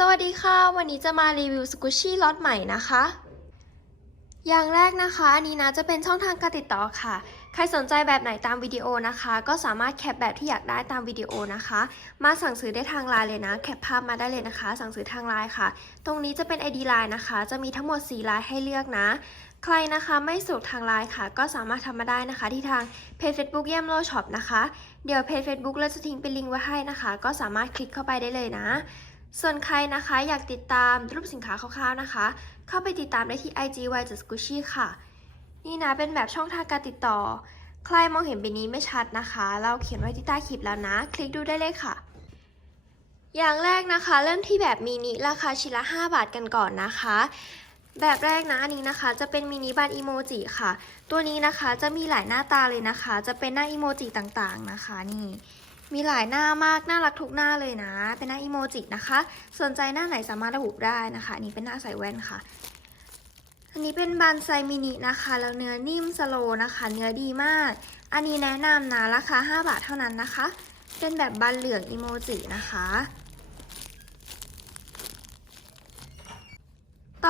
สวัสดีค่ะ วันนี้จะมารีวิวสกุชชี่ล็อตใหม่นะคะ อย่างแรกนะคะอันนี้นะจะเป็นช่องทางการติดต่อค่ะ ใครสนใจแบบไหนตามวิดีโอนะคะ ก็สามารถแคปแบบที่อยากได้ตามวิดีโอนะคะ มาสั่งซื้อได้ทางไลน์เลยนะ แคปภาพมาได้เลยนะคะ สั่งซื้อทางไลน์ค่ะ ตรงนี้จะเป็น ID ไลน์นะคะ จะมีทั้งหมด4ไลน์ให้เลือกนะ ใครนะคะไม่สะดวกทางไลน์ค่ะ ก็สามารถทำมาได้นะคะที่ทางเพจ Facebook เยี่ยมโลช็อปนะคะ เดี๋ยวเพจ Facebook เราจะทิ้งเป็นลิงก์ไว้ให้นะคะ ก็สามารถคลิกเข้าไปได้เลยนะ ส่วนใครนะคะอยากติดตามรูปสินค้าคร่าวๆนะคะ เข้าไปติดตามได้ที่ IG y j u s g u c c i ค่ะ นี่นะเป็นแบบช่องทางการติดต่อ ใครมองเห็นแบบนี้ไม่ชัดนะคะ เราเขียนไว้ที่ใต้คลิปแล้วนะ คลิกดูได้เลยค่ะ อย่างแรกนะคะ เริ่มที่แบบมินิราคาชิ้นละ 5 บาทกันก่อนนะคะ แบบแรกนะอันนี้นะคะจะเป็นมินิบัตรอีโมจิค่ะ ตัวนี้นะคะจะมีหลายหน้าตาเลยนะคะ จะเป็นหน้าอีโมจิต่างๆนะคะนี่ มีหลายหน้ามากน่ารักทุกหน้าเลยนะ เป็นหน้าอีโมจินะคะ สนใจหน้าไหนสามารถระบุได้นะคะอันนี่เป็นหน้าใส่แว่นค่ะ อันนี้เป็นบันไซมินินะคะ แล้วเนื้อนิ่มสโลนะคะ เนื้อดีมาก อันนี้แนะนำนะราคา 5 บาทเท่านั้นนะคะ เป็นแบบบันเหลืองอีโมจินะคะ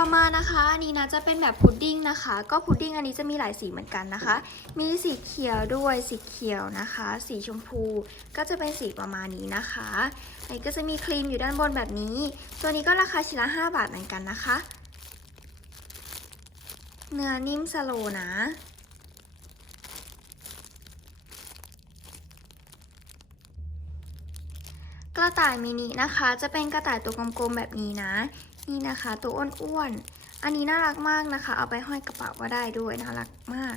ต่อมานะคะอันนี้นะจะเป็นแบบพุดดิ้งนะคะ ก็พุดดิ้งอันนี้จะมีหลายสีเหมือนกันนะคะ มีสีเขียวด้วยสีเขียวนะคะ สีชมพูก็จะเป็นสีประมาณนี้นะคะอันนี้ก็จะมีครีมอยู่ด้านบนแบบนี้ ตัวนี้ก็ราคาชิ้นละ 5 บาทเหมือนกันนะคะ เนื้อนิ่มสโลนะกระต่ายมินินะคะ จะเป็นกระต่ายตัวกลมๆแบบนี้นะ นี่นะคะตัวอ้วนๆ อันนี้น่ารักมากนะคะ เอาไปห้อยกระเป๋าก็ได้ด้วยน่ารักมาก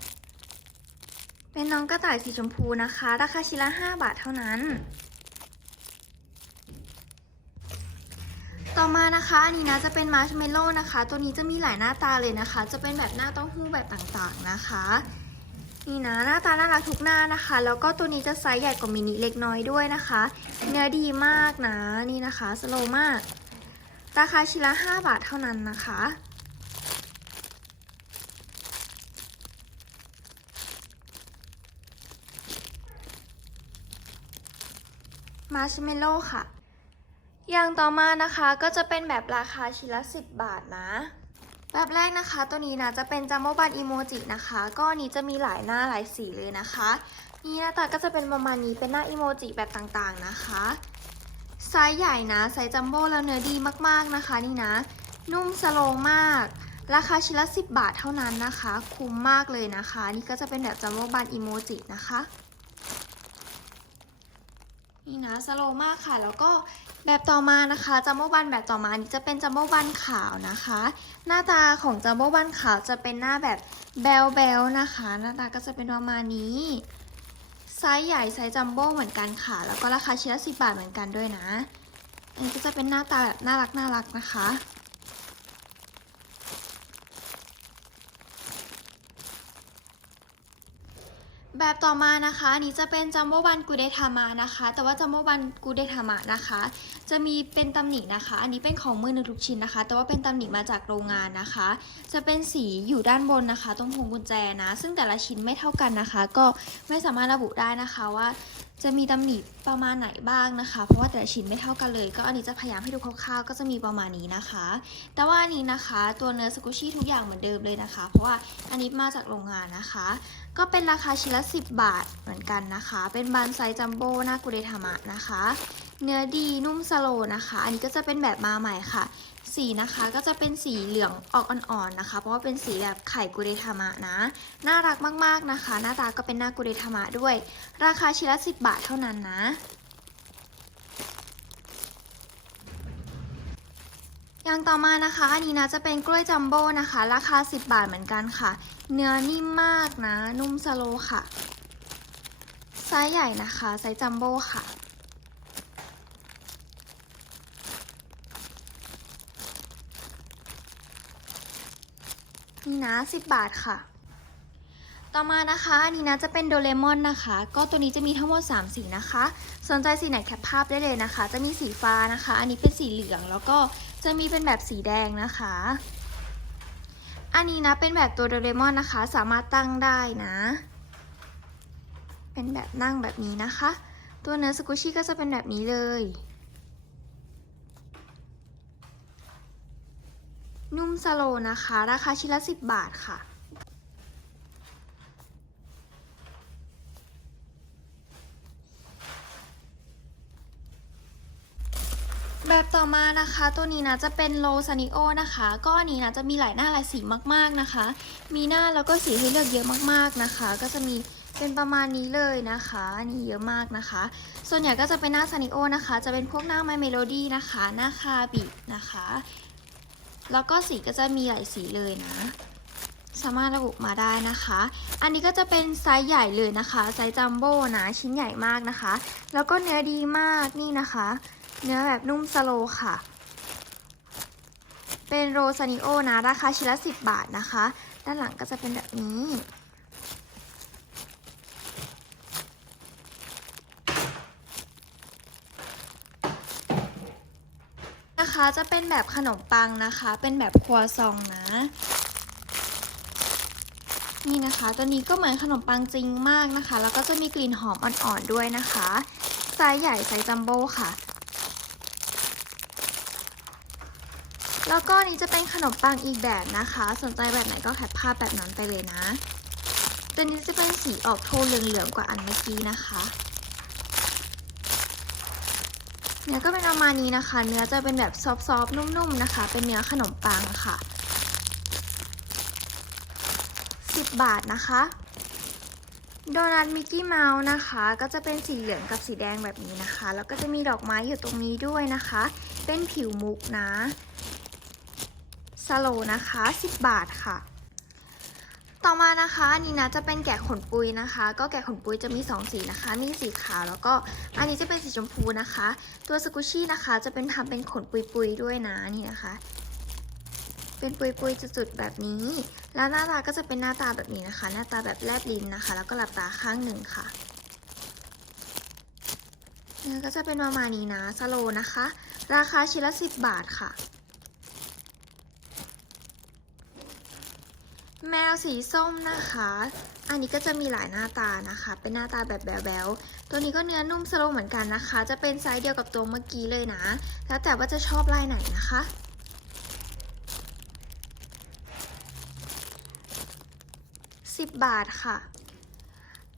เป็นน้องกระต่ายสีชมพูนะคะ ราคาชิ้นละ5บาทเท่านั้น ต่อมานะคะอันนี้นะจะเป็นมาร์ชเมลโล่นะคะ ตัวนี้จะมีหลายหน้าตาเลยนะคะ จะเป็นแบบหน้าเต้าหู้แบบต่างๆนะคะนี่นะหน้าตาน่ารักทุกหน้านะคะ แล้วก็ตัวนี้จะไซส์ใหญ่กว่ามินิเล็กน้อยด้วยนะคะ เนื้อดีมากนะนี่นะคะสโลว์มาก ราคาชิ้นละ 5 บาทเท่านั้นนะคะ มาร์ชเมลโล่ค่ะ อย่างต่อมานะคะก็จะเป็นแบบราคาชิ้นละ 10 บาทนะ แบบแรกนะคะตัวนี้นะจะเป็นจัมโบ้บันอีโมจินะคะ ก็อันนี้จะมีหลายหน้าหลายสีเลยนะคะ นี่หน้าตาก็จะเป็นประมาณนี้เป็นหน้าอีโมจิแบบต่างๆนะคะ ไซส์ใหญ่นะไซส์จัมโบ้แล้วเนื้อดีมากๆนะคะนี่นะ นุ่มสโลมาก ราคาชิ้นละ 10 บาทเท่านั้นนะคะ คุ้มมากเลยนะคะ นี่ก็จะเป็นแบบจัมโบ้บันอีโมจินะคะ นี่นะสโลมากค่ะ แล้วก็แบบต่อมานะคะจัมโบ้บันแบบต่อมานี้จะเป็นจัมโบ้บันขาวนะคะ หน้าตาของจัมโบ้บันขาวจะเป็นหน้าแบบแบลเบลนะคะ หน้าตาก็จะเป็นประมาณนี้ ไซส์ใหญ่ไซส์จัมโบ้เหมือนกันค่ะ แล้วก็ราคาชิ้นละสิบาทเหมือนกันด้วยนะ อันนี้ก็จะเป็นหน้าตาแบบน่ารักน่ารักนะคะ แบบต่อมานะคะนี้จะเป็นจัมโบ้บันกูเดทามานะคะ แต่ว่าจัมโบ้บันกูเดทามะนะคะ จะมีเป็นตำหนินะคะ อันนี้เป็นของมือหนึ่งทุกชิ้นนะคะ แต่ว่าเป็นตำหนิมาจากโรงงานนะคะ จะเป็นสีอยู่ด้านบนนะคะ ตรงพวงกุญแจนะ ซึ่งแต่ละชิ้นไม่เท่ากันนะคะ ก็ไม่สามารถระบุได้นะคะว่าจะมีตำหนิประมาณไหนบ้างนะคะ เพราะว่าแต่ละชิ้นไม่เท่ากันเลย ก็อันนี้จะพยายามให้ดูคร่าวๆ ก็จะมีประมาณนี้นะคะ แต่ว่าอันนี้นะคะตัวเนื้อสกุชี่ทุกอย่างเหมือนเดิมเลยนะคะ เพราะว่าอันนี้มาจากโรงงานนะคะ ก็เป็นราคาชิ้นละ 10 บาทเหมือนกันนะคะ เป็นบานไซจัมโบ้หน้ากุเดทามะนะคะ เนื้อดีนุ่มสโลนะคะ อันนี้ก็จะเป็นแบบมาใหม่ค่ะ สีนะคะก็จะเป็นสีเหลืองออกอ่อนๆนะคะ เพราะว่าเป็นสีแบบไข่กุเดทามะนะ น่ารักมากๆนะคะ หน้าตาก็เป็นหน้ากุเดทามะด้วย ราคาชิ้นละ10 บาทเท่านั้นนะอย่างต่อมานะคะ อันนี้นะจะเป็นกล้วยจัมโบ้นะคะ ราคา 10 บาทเหมือนกันค่ะ เนื้อนิ่มมากนะ นุ่มสโลค่ะ ไซส์ใหญ่นะคะ ไซส์จัมโบ้ค่ะ นี่นะ10 บาทค่ะ ต่อมานะคะอันนี้นะจะเป็นโดเรมอนนะคะ ก็ตัวนี้จะมีทั้งหมด 3 สีนะคะ สนใจสีไหนแคปภาพได้เลยนะคะ จะมีสีฟ้านะคะ อันนี้เป็นสีเหลืองแล้วก็จะมีเป็นแบบสีแดงนะคะ อันนี้นะเป็นแบบตัวโดเรมอนนะคะ สามารถตั้งได้นะ เป็นแบบนั่งแบบนี้นะคะ ตัวเนื้อสกุชี่ก็จะเป็นแบบนี้เลย นุ่มสโลนะคะ ราคาชิ้นละ 10 บาทค่ะ แบบต่อมานะคะ ตัวนี้นะจะเป็นโลซานิโอนะคะ ก็อันนี้นะจะมีหลายหน้าหลายสีมากๆนะคะ มีหน้าแล้วก็สีให้เลือกเยอะมากๆนะคะ ก็จะมีเป็นประมาณนี้เลยนะคะอันนี่เยอะมากนะคะ ส่วนใหญ่ก็จะเป็นหน้าซานิโอนะคะ จะเป็นพวกหน้าไมเมโลดี้นะคะ หน้าคาบินะคะ แล้วก็สีก็จะมีหลายสีเลยนะ สามารถระบุมาได้นะคะ อันนี้ก็จะเป็นไซส์ใหญ่เลยนะคะไซส์จัมโบ้นะชิ้นใหญ่มากนะคะ แล้วก็เนื้อดีมากนี่นะคะ เนื้อแบบนุ่มสโลค่ะ เป็นโรซานิโอนะราคาชิ้นละ 10 บาทนะคะ ด้านหลังก็จะเป็นแบบนี้ นะคะจะเป็นแบบขนมปังนะคะ เป็นแบบครัวซองนะ นี่นะคะตัวนี้ก็เหมือนขนมปังจริงมากนะคะ แล้วก็จะมีกลิ่นหอมอ่อนๆด้วยนะคะไซส์ใหญ่ไซส์จัมโบ้ค่ะ แล้วก็นี้จะเป็นขนมปังอีกแบบนะคะ สนใจแบบไหนก็แคปภาพแบบนั้นไปเลยนะตัวนี้จะเป็นสีออกโทนเหลืองๆกว่าอันเมื่อกี้นะคะ เนื้อก็เป็นประมาณนี้นะคะ เนื้อจะเป็นแบบซอฟๆนุ่มๆนะคะ เป็นเนื้อขนมปังค่ะ 10 บาทนะคะ โดนัทมิกกี้เมาส์นะคะ ก็จะเป็นสีเหลืองกับสีแดงแบบนี้นะคะ แล้วก็จะมีดอกไม้อยู่ตรงนี้ด้วยนะคะ เป็นผิวมุกนะสโลนะคะ 10 บาทค่ะ ต่อมานะคะอันนี้นะจะเป็นแกะขนปุยนะคะ ก็แกะขนปุยจะมี 2 สีนะคะ มีสีขาวแล้วก็อันนี้จะเป็นสีชมพูนะคะ ตัวสกุชี่นะคะ จะเป็นทำเป็นขนปุยๆด้วยนะนี่นะคะ เป็นปุยๆจุดๆแบบนี้ แล้วหน้าตาก็จะเป็นหน้าตาแบบนี้นะคะ หน้าตาแบบแลบลิ้นนะคะ แล้วก็หลับตาข้างหนึ่งค่ะเนื้อก็จะเป็นประมาณนี้นะสโลนะคะ ราคาชิ้นละ 10 บาทค่ะ แมวสีส้มนะคะ อันนี้ก็จะมีหลายหน้าตานะคะ เป็นหน้าตาแบบแบ๊วๆ ตัวนี้ก็เนื้อนุ่มสโลเหมือนกันนะคะ จะเป็นไซส์เดียวกับตัวเมื่อกี้เลยนะ แล้วแต่ว่าจะชอบลายไหนนะคะ 10 บาทค่ะ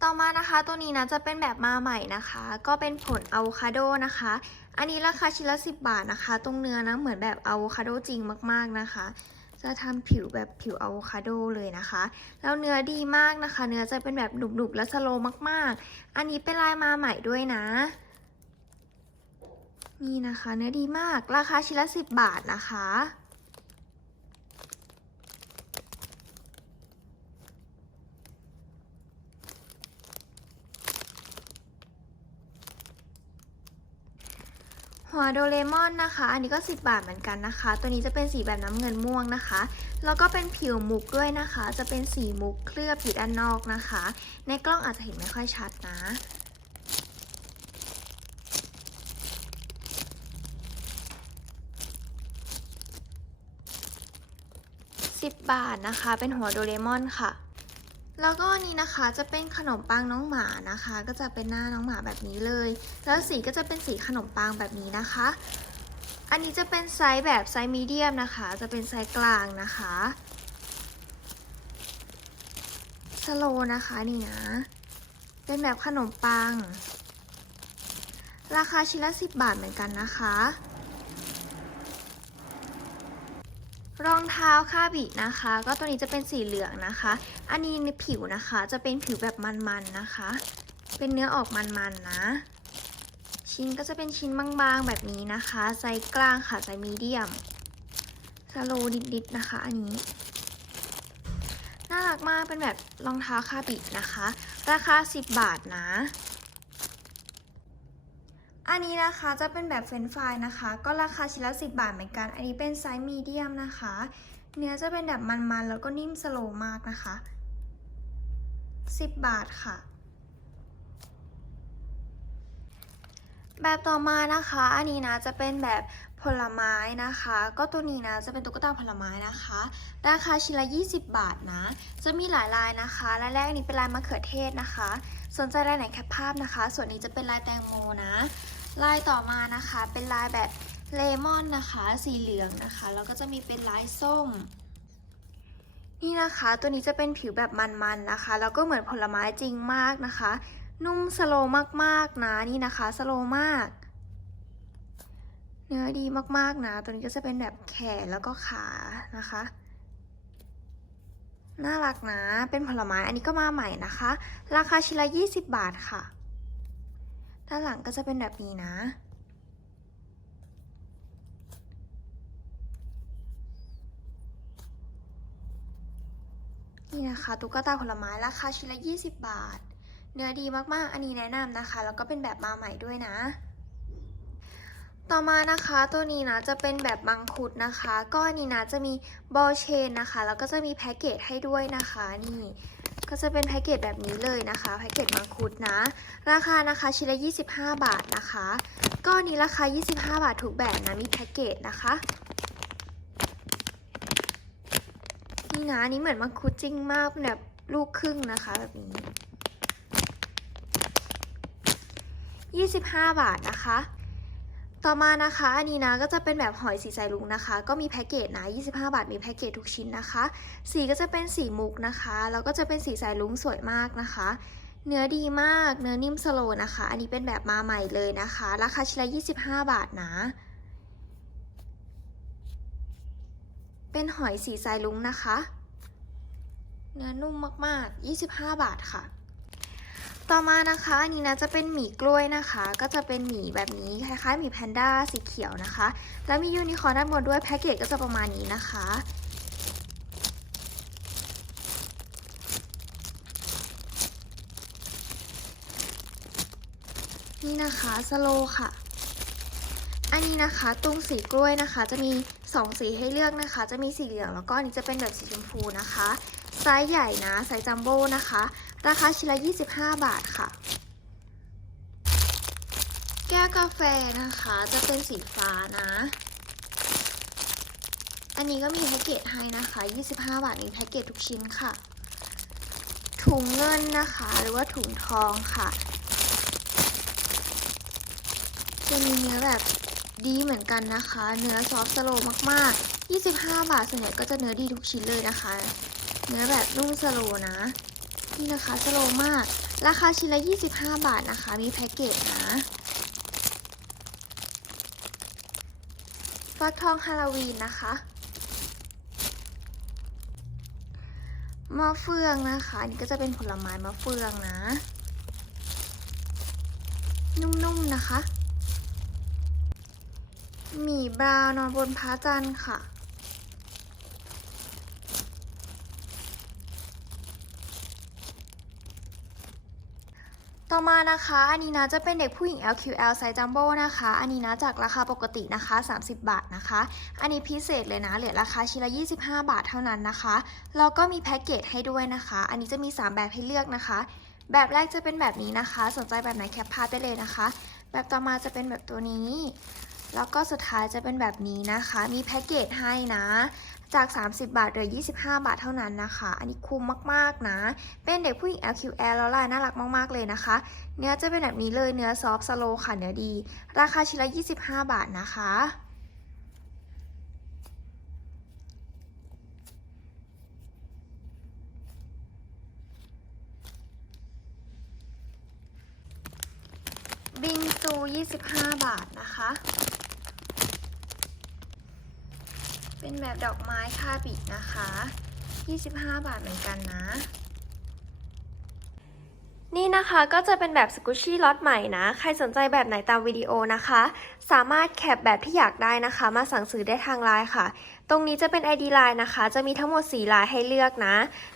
ต่อมานะคะตัวนี้นะจะเป็นแบบมาใหม่นะคะ ก็เป็นผลอะโวคาโดนะคะ อันนี้ราคาชิ้นละ 10 บาทนะคะ ตรงเนื้อนะเหมือนแบบอะโวคาโดจริงมากๆนะคะ จะทำผิวแบบผิวอะโวคาโดเลยนะคะ แล้วเนื้อดีมากนะคะ เนื้อจะเป็นแบบหนุบๆและสโลมากๆ อันนี้เป็นลายมาใหม่ด้วยนะ นี่นะคะ เนื้อดีมาก ราคาชิ้นละ 10 บาทนะคะ หัวโดเรมอนนะคะ อันนี้ก็ 10 บาทเหมือนกันนะคะ ตัวนี้จะเป็นสีแบบน้ำเงินม่วงนะคะ แล้วก็เป็นผิวมุกด้วยนะคะ จะเป็นสีมุกเคลือบอยู่ด้านนอกนะคะ ในกล้องอาจจะเห็นไม่ค่อยชัดนะ10บาทนะคะ เป็นหัวโดเรมอนค่ะ แล้วก็นนี้นะคะจะเป็นขนมปังน้องหมานะคะ ก็จะเป็นหน้าน้องหมาแบบนี้เลย แล้วสีก็จะเป็นสีขนมปังแบบนี้นะคะ อันนี้จะเป็นไซส์แบบไซส์มีเดียมนะคะ จะเป็นไซส์กลางนะคะสโลนะคะนี่นะเป็นแบบขนมปัง ราคาชิ้นละ 10 บาทเหมือนกันนะคะ รองเท้าคาบินะคะ ก็ตัวนี้จะเป็นสีเหลืองนะคะ อันนี้ในผิวนะคะจะเป็นผิวแบบมันๆนะคะ เป็นเนื้อออกมันๆนะ ชิ้นก็จะเป็นชิ้นบางๆแบบนี้นะคะ ไซส์กลางค่ะไซส์มีเดียมสโลดิดๆนะคะ อันนี้น่ารักมากเป็นแบบรองเท้าคาบินะคะ ราคา 10 บาทนะ อันนี้นะคะจะเป็นแบบเฟรนฟรายนะคะ ก็ราคาชิ้นละ10 บาทเหมือนกัน อันนี้เป็นไซส์มีเดียมนะคะ เนื้อจะเป็นแบบมันๆ แล้วก็นิ่มสโลว์มากนะคะ 10 บาทค่ะ แบบต่อมานะคะ อันนี้นะจะเป็นแบบผลไม้นะคะ ก็ตัวนี้นะจะเป็นตุ๊กตาผลไม้นะคะ ราคาชิ้นละ 20 บาทนะ จะมีหลายลายนะคะลายแรกนี้เป็นลายมะเขือเทศนะคะ สนใจลายไหนแคปภาพนะคะ ส่วนนี้จะเป็นลายแตงโมนะ ลายต่อมานะคะ เป็นลายแบบเลมอนนะคะ สีเหลืองนะคะ แล้วก็จะมีเป็นลายส้ม นี่นะคะ ตัวนี้จะเป็นผิวแบบมันๆนะคะ แล้วก็เหมือนผลไม้จริงมากนะคะ นุ่มสโลมากๆนะนี่นะคะสโลมาก เนื้อดีมากๆนะ ตัวนี้ก็จะเป็นแบบแขนแล้วก็ขานะคะน่ารักนะ เป็นผลไม้ อันนี้ก็มาใหม่นะคะ ราคาชิ้นละ 20 บาทค่ะ ด้านหลังก็จะเป็นแบบนี้นะ นี่นะคะตุ๊กตาผลไม้ราคาชิ้นละ 20 บาท เนื้อดีมากๆ อันนี้แนะนำนะคะ แล้วก็เป็นแบบมาใหม่ด้วยนะ ต่อมานะคะตัวนี้นะจะเป็นแบบมังคุดนะคะ ก็อันนี้นะจะมีบอลเชนนะคะ แล้วก็จะมีแพ็กเกจให้ด้วยนะคะนี่ ก็จะเป็นแพ็กเกจแบบนี้เลยนะคะแพ็กเกจมังคุดนะ ราคานะคะชิ้นละ 25 บาทนะคะก็นี้ราคา 25 บาททุกแบบนะมีแพ็กเกจนะคะนี่นะนี้เหมือนมังคุดจริงมากแบบลูกครึ่งนะคะแบบนี้ 25 บาทนะคะ ต่อมานะคะอันนี้นะก็จะเป็นแบบหอยสีสายลุงนะคะ ก็มีแพ็กเกจนะ 25 บาท มีแพ็กเกจทุกชิ้นนะคะ สีก็จะเป็นสีมุกนะคะแล้วก็จะเป็นสีสายลุงสวยมากนะคะ เนื้อดีมากเนื้อนิ่มสโลว์นะคะ อันนี้เป็นแบบมาใหม่เลยนะคะ ราคาชิ้นละ 25 บาทนะ เป็นหอยสีสายลุงนะคะ เนื้อนุ่มมากๆ 25 บาทค่ะ ต่อมานะคะอันนี้นะจะเป็นหมีกล้วยนะคะ ก็จะเป็นหมีแบบนี้คล้ายๆหมีแพนด้าสีเขียวนะคะ แล้วมียูนิคอร์นด้านบนด้วยแพ็กเกจก็จะประมาณนี้นะคะนี่นะคะสโลค่ะ อันนี้นะคะตุ้งสีกล้วยนะคะ จะมี2สีให้เลือกนะคะ จะมีสีเหลืองแล้วก็อันนี้จะเป็นแบบสีชมพูนะคะไซส์ใหญ่นะไซส์จัมโบ้นะคะ ราคาชิ้นละ 25 บาทค่ะ แก้วกาแฟนะคะจะเป็นสีฟ้านะ อันนี้ก็มีแพ็กเกจให้นะคะ 25 บาทมีแพ็กเกจทุกชิ้นค่ะ ถุงเงินนะคะ หรือว่าถุงทองค่ะ จะมีเนื้อแบบดีเหมือนกันนะคะ เนื้อซอฟต์สโลว์มากๆ 25 บาทส่วนใหญ่ก็จะเนื้อดีทุกชิ้นเลยนะคะ เนื้อแบบนุ่มสโลว์นะ นี่นะคะสโลมาก ราคาชิ้นละ 25 บาทนะคะ มีแพ็กเกจนะฟักทองฮาโลวีนนะคะมะเฟืองนะคะอันนี่ก็จะเป็นผลไม้มะเฟืองนะ นุ่มๆนะคะ หมี่บราวนอนบนพระจันทร์ค่ะ ต่อมานะคะ อันนี้นะจะเป็นเด็กผู้หญิง LQL ไซส์จัมโบ้นะคะ อันนี้นะจากราคาปกตินะคะ 30 บาทนะคะ อันนี้พิเศษเลยนะเหลือราคาชิ้นละ 25 บาทเท่านั้นนะคะแล้วก็มีแพ็กเกจให้ด้วยนะคะ อันนี้จะมี 3 แบบให้เลือกนะคะ แบบแรกจะเป็นแบบนี้นะคะ สนใจแบบไหนแคปภาพได้เลยนะคะ แบบต่อมาจะเป็นแบบตัวนี้ แล้วก็สุดท้ายจะเป็นแบบนี้นะคะ มีแพ็กเกจให้นะ จาก 30 บาทเหลือ 25 บาทเท่านั้นนะคะ อันนี้คุ้มมากๆนะ เป็นเด็กผู้หญิง LQL แล้วลายน่ารักมากๆเลยนะคะ เนื้อจะเป็นแบบนี้เลยเนื้อซอฟต์สโลว์ค่ะเนื้อดี ราคาชิ้นละ 25 บาทนะคะบิงซู 25 บาทนะคะ เป็นแบบดอกไม้คาบินะคะ 25 บาทเหมือนกันนะ นี่นะคะก็จะเป็นแบบสกุชชี่ล็อตใหม่นะ ใครสนใจแบบไหนตามวิดีโอนะคะ สามารถแคปแบบที่อยากได้นะคะ มาสั่งซื้อได้ทางไลน์ค่ะ ตรงนี้จะเป็น ID ไลน์นะคะ จะมีทั้งหมด 4 ลายให้เลือกนะ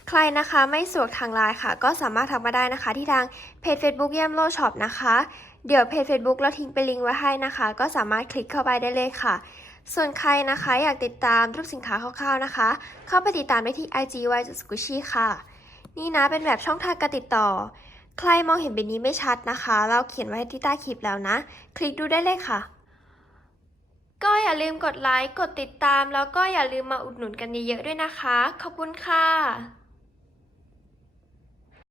ใครนะคะไม่สะดวกทางไลน์ค่ะ ก็สามารถทักมาได้นะคะ ที่ทางเพจ Facebook เยี่ยมโลช็อปนะคะ เดี๋ยวเพจ Facebook เราทิ้งเป็นลิงก์ไว้ให้นะคะ ก็สามารถคลิกเข้าไปได้เลยค่ะ ส่วนใครนะคะอยากติดตามรูปสินค้าคร่าวๆนะคะ เข้าไปติดตามได้ที่ IG y s q u i s h y ค่ะ นี่นะเป็นแบบช่องทางการติดต่อ ใครมองเห็นแบบนี้ไม่ชัดนะคะ เราเขียนไว้ที่ใต้คลิปแล้วนะ คลิกดูได้เลยค่ะ ก็อย่าลืมกดไลค์กดติดตาม แล้วก็อย่าลืมมาอุดหนุนกันเยอะๆด้วยนะคะ ขอบคุณค่ะ